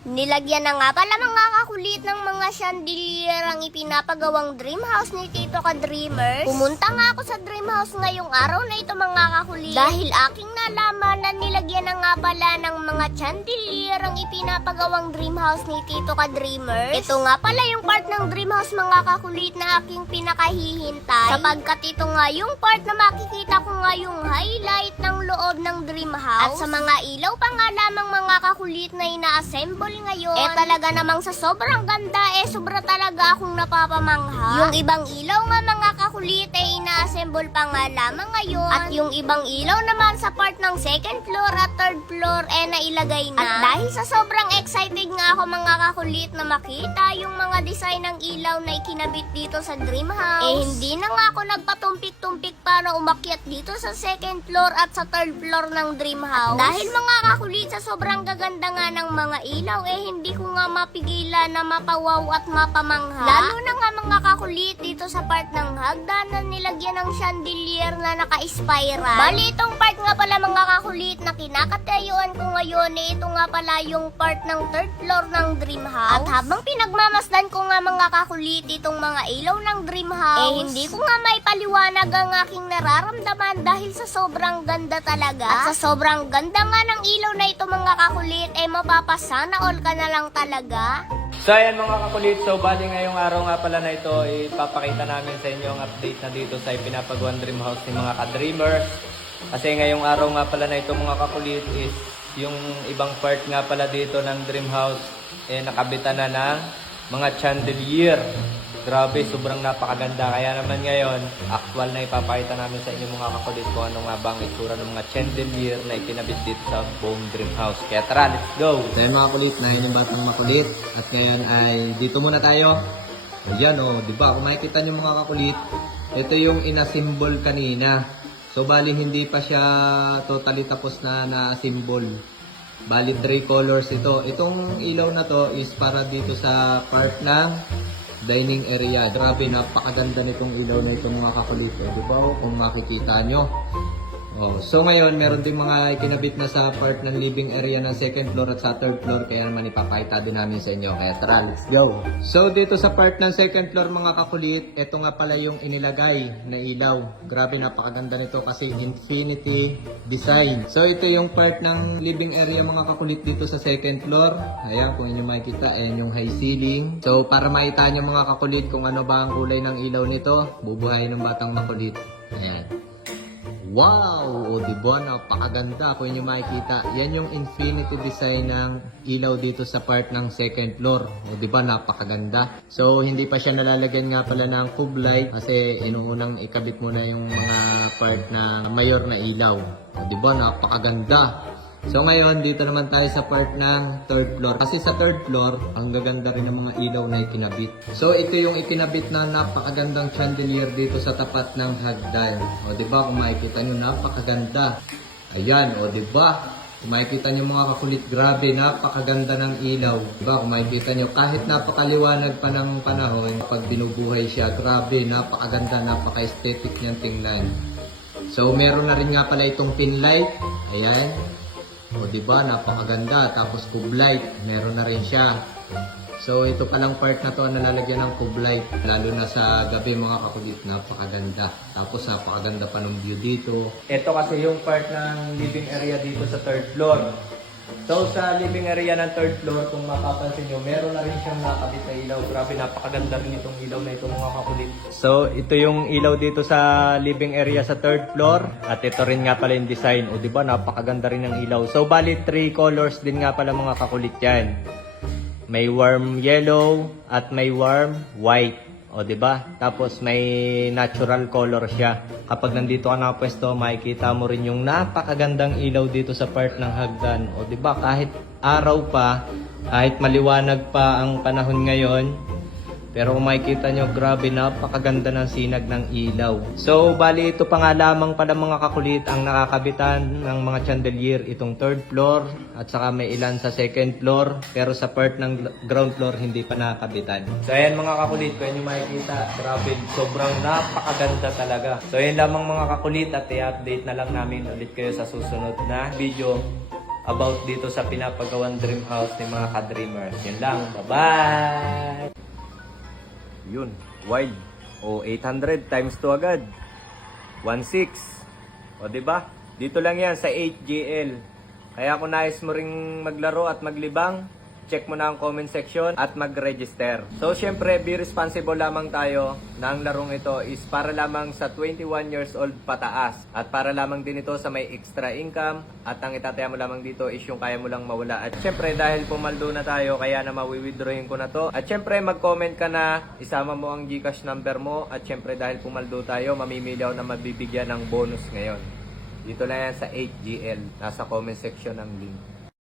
Nilagyan na nga pala mga kakulit ng mga chandelier ang ipinapagawang dream house ni Tito Ka Dreamers. Pumunta nga ako sa dream house ngayong araw na ito mga kakulit dahil aking nalaman na nilagyan na nga pala ng mga chandelier ang ipinapagawang dream house ni Tito Ka Dreamers. Ito nga pala yung part ng dream house mga kakulit na aking pinakahihintay sapagkat ito nga yung part na makikita ko nga yung highlight ng loob ng dream house. At sa mga ilaw pa nga lamang mga kakulit na ina-assemble ngayon, talaga namang sa sobrang ganda, sobra talaga akong napapamangha. Yung ibang ilaw nga mga kakulit ina-assemble pa nga lamang ngayon. At yung ibang ilaw naman sa part ng second floor at third floor nailagay na. At dahil sa sobrang excited nga ako mga kakulit na makita yung mga design ng ilaw na ikinabit dito sa dream house, hindi na nga ako nagpatumpik-tumpik para umakyat dito sa second floor at sa third floor ng dream house. Dahil mga kakulit sa sobrang gaganda nga ng mga ilaw, hindi ko nga mapigilan na mapawaw at mapamangha. Lalo na nga mga kakulit dito sa part ng hagdan na nilagyan ng chandelier na naka-spiral. Bali itong part nga pala mga kakulit na kinakatayuan ko ngayon, ito nga pala yung part ng third floor ng dream house. At habang pinagmamasdan ko nga mga kakulit itong mga ilaw ng dream house, hindi ko nga may paliwanag ang aking nararamdaman dahil sa sobrang ganda talaga. At sa sobrang ganda nga ng ilaw na ito mga kakulit, mapapasana all ka na lang talaga. So ayan mga kakulit, so bali ngayong araw nga pala na ito, ipapakita namin sa inyo ang update na dito sa ipinapagawang dream house ni mga ka-dreamers. Kasi ngayong araw nga pala na ito mga kakulit is yung ibang part nga pala dito ng dream house nakabitan na ng mga chandelier. Grabe, sobrang napakaganda. Kaya naman ngayon, actual na ipapakita namin sa inyo mga kakulit kung ano nga bang itsura ng mga chandelier na ikinabit dito sa buong dream house. Kaya tara, let's go! So yun mga kulit, na yun yung batang makulit. At ngayon ay dito muna tayo. Ayan o, diba? Kung makikita nyo mga kakulit, ito yung inasymbol kanina. So bali hindi pa siya totally tapos na na-symbol. Bali 3 colors ito. Itong ilaw na to is para dito sa part ng dining area. Grabe, napakaganda nitong ilaw na ito mga kakulit. Diba o, kung makikita nyo. So ngayon, meron din mga ikinabit na sa part ng living area ng second floor at sa third floor. Kaya naman ipapakita din namin sa inyo. Kaya tara, let's go! So dito sa part ng second floor mga kakulit, ito nga pala yung inilagay na ilaw. Grabe, napakaganda nito kasi infinity design. So ito yung part ng living area mga kakulit dito sa second floor. Ayan, kung inyo makikita, ayan yung high ceiling. So para makita nyo mga kakulit kung ano ba ang kulay ng ilaw nito, bubuhayin ng batang makulit. Ayan. Wow! O diba, napakaganda. Kung inyo makikita, yan yung infinity design ng ilaw dito sa part ng second floor. O diba, napakaganda. So, hindi pa siya nalalagyan nga pala ng cube light kasi inuunang ikabit muna yung mga part na mayor na ilaw. O diba, napakaganda. So ngayon, dito naman tayo sa part ng third floor. Kasi sa third floor, ang gaganda rin ng mga ilaw na ikinabit. So ito yung ikinabit na napakagandang chandelier dito sa tapat ng hagdan. O diba, kung makikita nyo, napakaganda. Ayan, o diba? Kung makikita nyo mga kakulit, grabe, napakaganda ng ilaw. Diba, kung makikita nyo, kahit napakaliwanag pa ng panahon, pag binubuhay siya, grabe, napakaganda, napaka-aesthetic niyang tingnan. So meron na rin nga pala itong pin light. Ayan. O diba, napakaganda. Tapos cube light, meron na rin siya. So ito palang part na to nalalagyan ng cube light. Lalo na sa gabi mga kakulit, napakaganda. Tapos napakaganda pa ng view dito. Ito kasi yung part ng living area dito sa third floor. So sa living area ng third floor, kung mapapansin nyo, meron na rin siyang nakabit na ilaw. Grabe, napakaganda rin itong ilaw na ito mga kakulit. So ito yung ilaw dito sa living area sa third floor. At ito rin nga pala yung design. O diba, napakaganda rin ng ilaw. So bali 3 colors din nga pala mga kakulit yan. May warm yellow at may warm white. O diba? Tapos may natural color siya. Kapag nandito ka nakapwesto, makikita mo rin yung napakagandang ilaw dito sa part ng hagdan. O diba? Kahit araw pa, kahit maliwanag pa ang panahon ngayon, pero kung makikita nyo, grabe, napakaganda ng sinag ng ilaw. So, bali ito pa nga lamang pala mga kakulit ang nakakabitan ng mga chandelier. Itong third floor at saka may ilan sa second floor. Pero sa part ng ground floor, hindi pa nakakabitan. So, ayan mga kakulit, kung nyo makikita, grabe, sobrang napakaganda talaga. So, ayan lamang mga kakulit at i-update na lang namin ulit kayo sa susunod na video. about dito sa pinapagawang dream house ni mga ka-dreamers. Yun lang. Bye-bye! Yun. Wild. O 800 times 2 agad. 1.6. O diba? Dito lang yan sa 8GL. Kaya kung nais mo ring maglaro at maglibang, check mo na ang comment section at mag-register. So, syempre, be responsible lamang tayo na ang larong ito is para lamang sa 21 years old pataas. At para lamang din ito sa may extra income. At ang itataya mo lamang dito is yung kaya mo lang mawala. At syempre, dahil pumaldo na tayo, kaya na mawi-withdrawin ko na to. At syempre, mag-comment ka na, isama mo ang GCash number mo. At syempre, dahil pumaldo tayo, mamimili na mabibigyan ng bonus ngayon. Dito lang yan sa 8GL. Nasa comment section ang link.